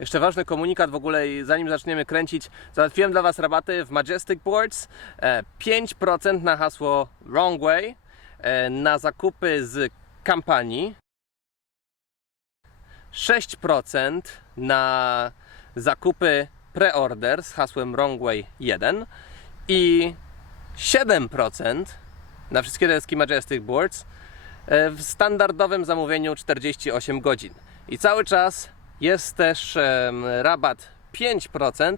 Jeszcze ważny komunikat w ogóle, zanim zaczniemy kręcić, załatwiłem dla Was rabaty w Majestic Boards. 5% na hasło Wrong Way, na zakupy z kampanii, 6% na zakupy pre-order z hasłem Wrong Way 1 i 7% na wszystkie deski Majestic Boards w standardowym zamówieniu 48 godzin. I cały czas jest też rabat 5%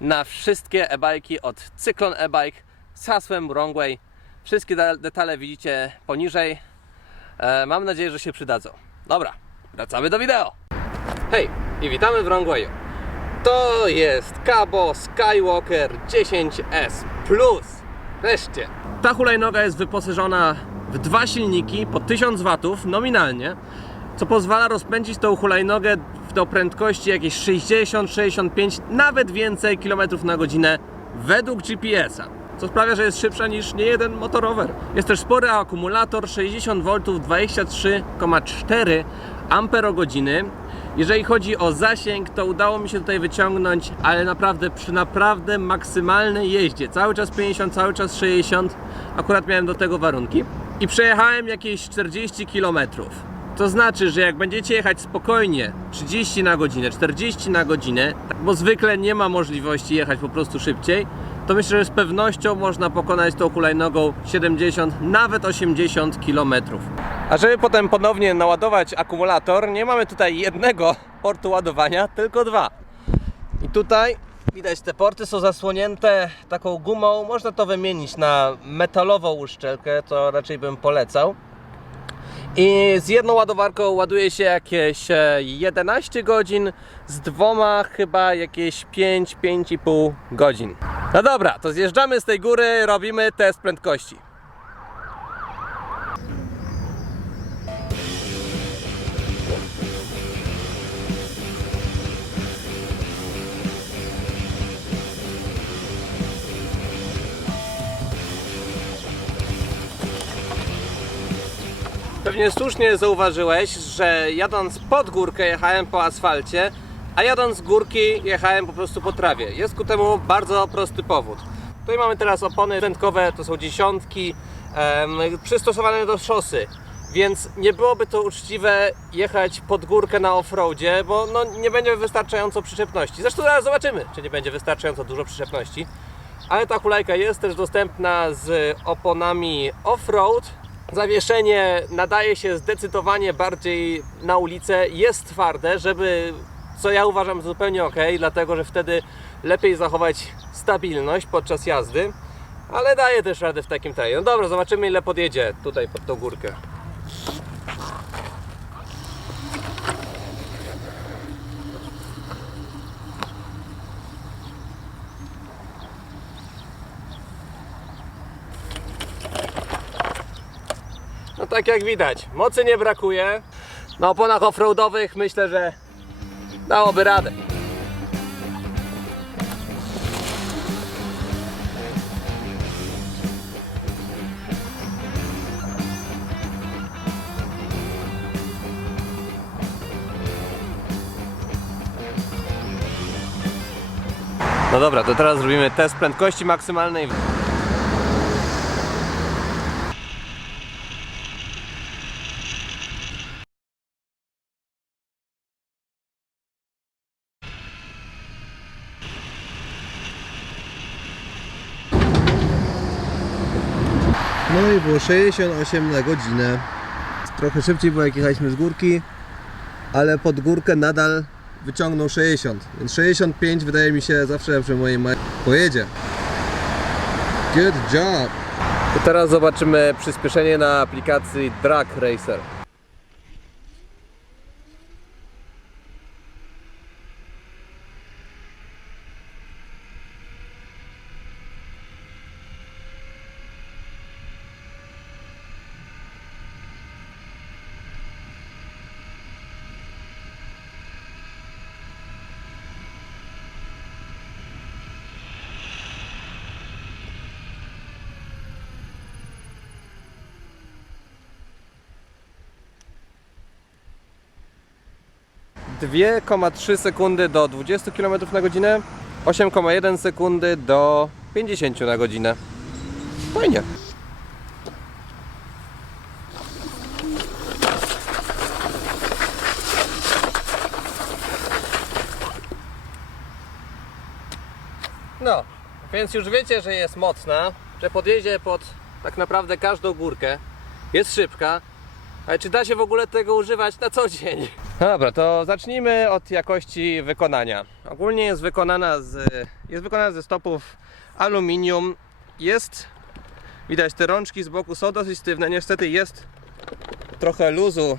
na wszystkie e-bajki od Cyklon e-bike z hasłem Wrong Way. Wszystkie detale widzicie poniżej. Mam nadzieję, że się przydadzą. Dobra, wracamy do wideo. Hej i witamy w Wrong Wayu. To jest Kabo Skywalker 10S Plus. Wreszcie. Ta hulajnoga jest wyposażona w 2 silniki po 1000 W nominalnie, co pozwala rozpędzić tą hulajnogę do prędkości jakieś 60-65, nawet więcej kilometrów na godzinę według GPS-a, co sprawia, że jest szybsza niż niejeden motorower. Jest też spory akumulator 60 V 23,4 Ah. Jeżeli chodzi o zasięg, to udało mi się tutaj wyciągnąć, ale naprawdę przy naprawdę maksymalnej jeździe, cały czas 50, cały czas 60, akurat miałem do tego warunki i przejechałem jakieś 40 km. To znaczy, że jak będziecie jechać spokojnie 30 na godzinę, 40 na godzinę, bo zwykle nie ma możliwości jechać po prostu szybciej, to myślę, że z pewnością można pokonać tą hulajnogą 70, nawet 80 km. A żeby potem ponownie naładować akumulator, nie mamy tutaj jednego portu ładowania, tylko 2. I tutaj widać, te porty są zasłonięte taką gumą, można to wymienić na metalową uszczelkę, to raczej bym polecał. I z jedną ładowarką ładuje się jakieś 11 godzin, z 2 chyba jakieś 5-5,5 godzin. No dobra, to zjeżdżamy z tej góry, robimy test prędkości. Pewnie słusznie zauważyłeś, że jadąc pod górkę jechałem po asfalcie, a jadąc z górki jechałem po prostu po trawie. Jest ku temu bardzo prosty powód. Tutaj mamy teraz opony rękowe, to są 10, przystosowane do szosy, więc nie byłoby to uczciwe jechać pod górkę na offroadzie, bo no, nie będzie wystarczająco przyczepności. Zresztą zaraz zobaczymy, czy nie będzie wystarczająco dużo przyczepności. Ale ta hulajka jest też dostępna z oponami off-road. Zawieszenie nadaje się zdecydowanie bardziej na ulicę, jest twarde, co ja uważam zupełnie ok, dlatego że wtedy lepiej zachować stabilność podczas jazdy, ale daje też radę w takim terenie. No dobra, zobaczymy, ile podjedzie tutaj pod tą górkę. No tak jak widać, mocy nie brakuje. Na oponach offroadowych myślę, że dałoby radę. No dobra, to teraz zrobimy test prędkości maksymalnej. No i było 68 na godzinę. Trochę szybciej było jak jechaliśmy z górki, ale pod górkę nadal wyciągnął 60, więc 65 wydaje mi się zawsze przy mojej pojedzie. Good job! To teraz zobaczymy przyspieszenie na aplikacji Drag Racer. Dwie 2,3 sekundy do 20 km na godzinę, 8,1 sekundy do 50 na godzinę. Fajnie. No, więc już wiecie, że jest mocna, że podjedzie pod tak naprawdę każdą górkę, jest szybka, ale czy da się w ogóle tego używać na co dzień? No dobra, to zacznijmy od jakości wykonania. Ogólnie jest wykonana ze stopów aluminium. Widać, te rączki z boku są dosyć sztywne. Niestety jest trochę luzu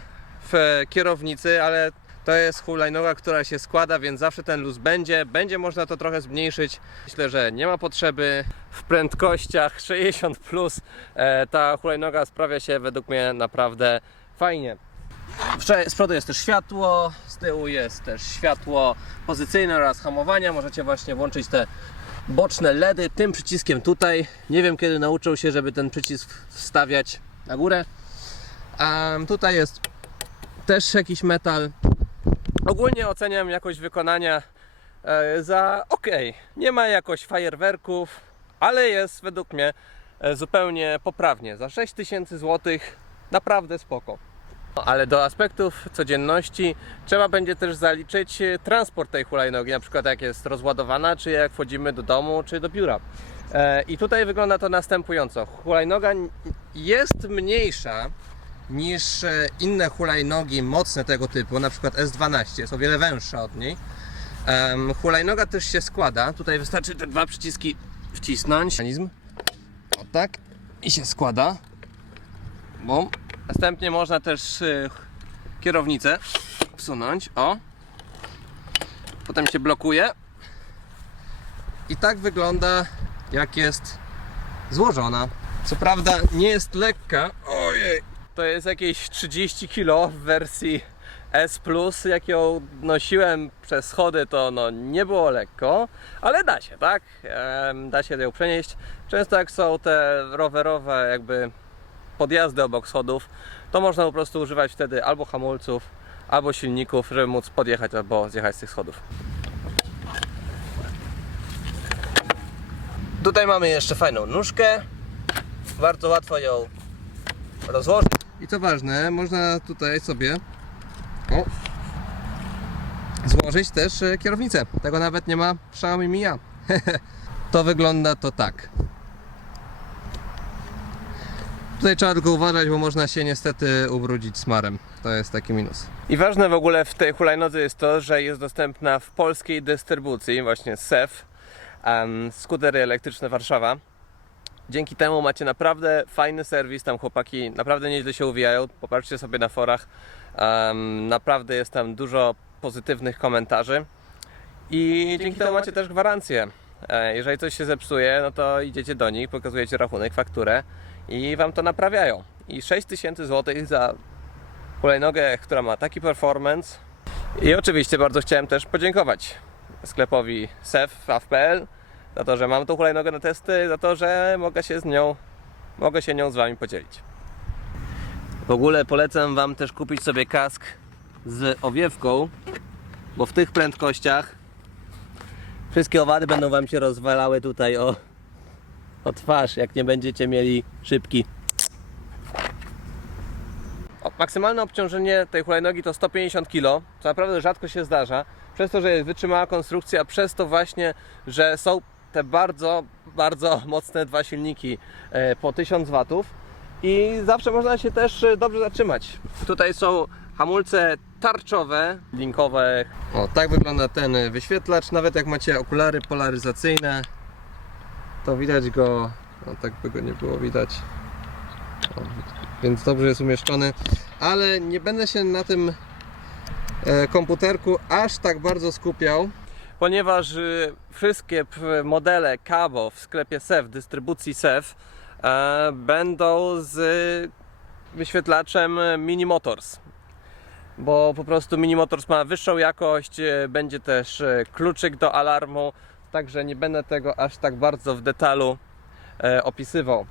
w kierownicy, ale to jest hulajnoga, która się składa, więc zawsze ten luz będzie. Będzie można to trochę zmniejszyć. Myślę, że nie ma potrzeby. W prędkościach 60 plus ta hulajnoga sprawia się według mnie naprawdę fajnie. Z przodu jest też światło, z tyłu jest też światło pozycyjne oraz hamowania. Możecie właśnie włączyć te boczne LEDy tym przyciskiem tutaj. Nie wiem, kiedy nauczył się, żeby ten przycisk wstawiać na górę. Tutaj jest też jakiś metal. Ogólnie oceniam jakość wykonania za ok. Nie ma jakoś fajerwerków, ale jest według mnie zupełnie poprawnie. Za 6000 zł naprawdę spoko. Ale do aspektów codzienności trzeba będzie też zaliczyć transport tej hulajnogi, na przykład jak jest rozładowana, czy jak wchodzimy do domu, czy do biura. I tutaj wygląda to następująco. Hulajnoga jest mniejsza niż inne hulajnogi mocne tego typu, na przykład S12, jest o wiele węższa od niej. Hulajnoga też się składa, tutaj wystarczy te dwa przyciski wcisnąć, o tak, i się składa. Bum. Następnie można też kierownicę wsunąć, o. Potem się blokuje. I tak wygląda, jak jest złożona. Co prawda nie jest lekka. Ojej. To jest jakieś 30 kg w wersji S+. Jak ją nosiłem przez schody, to no nie było lekko, ale da się, tak? Da się ją przenieść. Często jak są te rowerowe jakby podjazdy obok schodów, to można po prostu używać wtedy albo hamulców, albo silników, żeby móc podjechać albo zjechać z tych schodów. Tutaj mamy jeszcze fajną nóżkę. Bardzo łatwo ją rozłożyć. I co ważne, można tutaj sobie złożyć też kierownicę. Tego nawet nie ma w Xiaomi Mi. To wygląda to tak. Tutaj trzeba tylko uważać, bo można się niestety ubrudzić smarem. To jest taki minus. I ważne w ogóle w tej hulajnodze jest to, że jest dostępna w polskiej dystrybucji, właśnie SEF, skutery elektryczne Warszawa. Dzięki temu macie naprawdę fajny serwis, tam chłopaki naprawdę nieźle się uwijają. Popatrzcie sobie na forach, naprawdę jest tam dużo pozytywnych komentarzy. I dzięki temu macie też gwarancję. Jeżeli coś się zepsuje, no to idziecie do nich, pokazujecie rachunek, fakturę i wam to naprawiają. I 6000 zł za hulajnogę, która ma taki performance. I oczywiście bardzo chciałem też podziękować sklepowi SEF.pl za to, że mam tą hulajnogę na testy, za to, że mogę się nią z wami podzielić. W ogóle polecam wam też kupić sobie kask z owiewką, bo w tych prędkościach wszystkie owady będą wam się rozwalały tutaj o twarz, jak nie będziecie mieli szybki. Maksymalne obciążenie tej hulajnogi to 150 kg, co naprawdę rzadko się zdarza. Przez to, że jest wytrzymała konstrukcja, przez to właśnie, że są te bardzo, bardzo mocne dwa silniki po 1000 W. i zawsze można się też dobrze zatrzymać. Tutaj są hamulce tarczowe, linkowe. O, tak wygląda ten wyświetlacz. Nawet jak macie okulary polaryzacyjne, to widać go. O, tak by go nie było widać. O, więc dobrze jest umieszczony. Ale nie będę się na tym komputerku aż tak bardzo skupiał, ponieważ wszystkie modele Kabo w sklepie SEF, dystrybucji SEF, będą z wyświetlaczem Mini Motors, bo po prostu Mini Motors ma wyższą jakość, będzie też kluczyk do alarmu, także nie będę tego aż tak bardzo w detalu opisywał.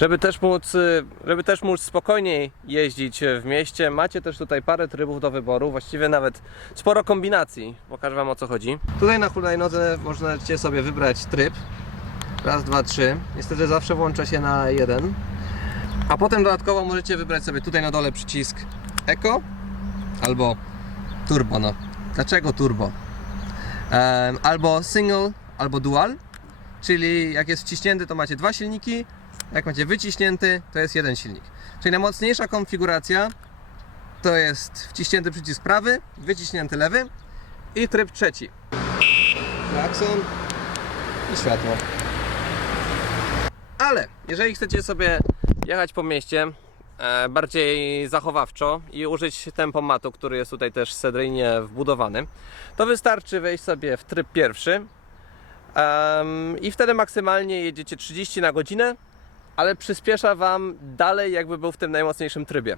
Żeby też móc spokojniej jeździć w mieście, macie też tutaj parę trybów do wyboru, właściwie nawet sporo kombinacji. Pokażę Wam, o co chodzi. Tutaj na hulajnodze możecie sobie wybrać tryb. Raz, dwa, trzy. Niestety zawsze włącza się na 1. A potem dodatkowo możecie wybrać sobie tutaj na dole przycisk Eco albo Turbo. No, dlaczego Turbo? Albo Single, albo Dual. Czyli jak jest wciśnięty, to macie 2 silniki, jak macie wyciśnięty, to jest 1 silnik. Czyli najmocniejsza konfiguracja to jest wciśnięty przycisk prawy, wyciśnięty lewy i tryb trzeci. Klakson i światło. Ale jeżeli chcecie sobie jechać po mieście bardziej zachowawczo i użyć tempomatu, który jest tutaj też seryjnie wbudowany, to wystarczy wejść sobie w tryb pierwszy. I wtedy maksymalnie jedziecie 30 na godzinę, ale przyspiesza Wam dalej, jakby był w tym najmocniejszym trybie.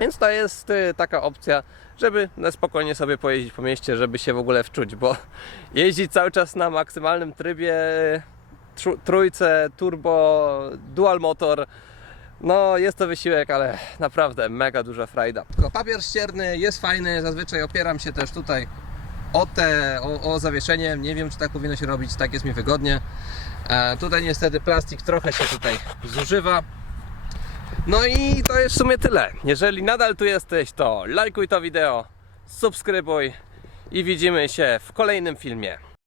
Więc to jest taka opcja, żeby na spokojnie sobie pojeździć po mieście, żeby się w ogóle wczuć, bo jeździć cały czas na maksymalnym trybie, trójce, turbo, dual motor, no jest to wysiłek, ale naprawdę mega duża frajda. Tylko papier ścierny jest fajny, zazwyczaj opieram się też tutaj o zawieszenie, nie wiem, czy tak powinno się robić, tak jest mi wygodnie. Tutaj niestety plastik trochę się tutaj zużywa. No i to jest w sumie tyle. Jeżeli nadal tu jesteś, to lajkuj to wideo, subskrybuj i widzimy się w kolejnym filmie.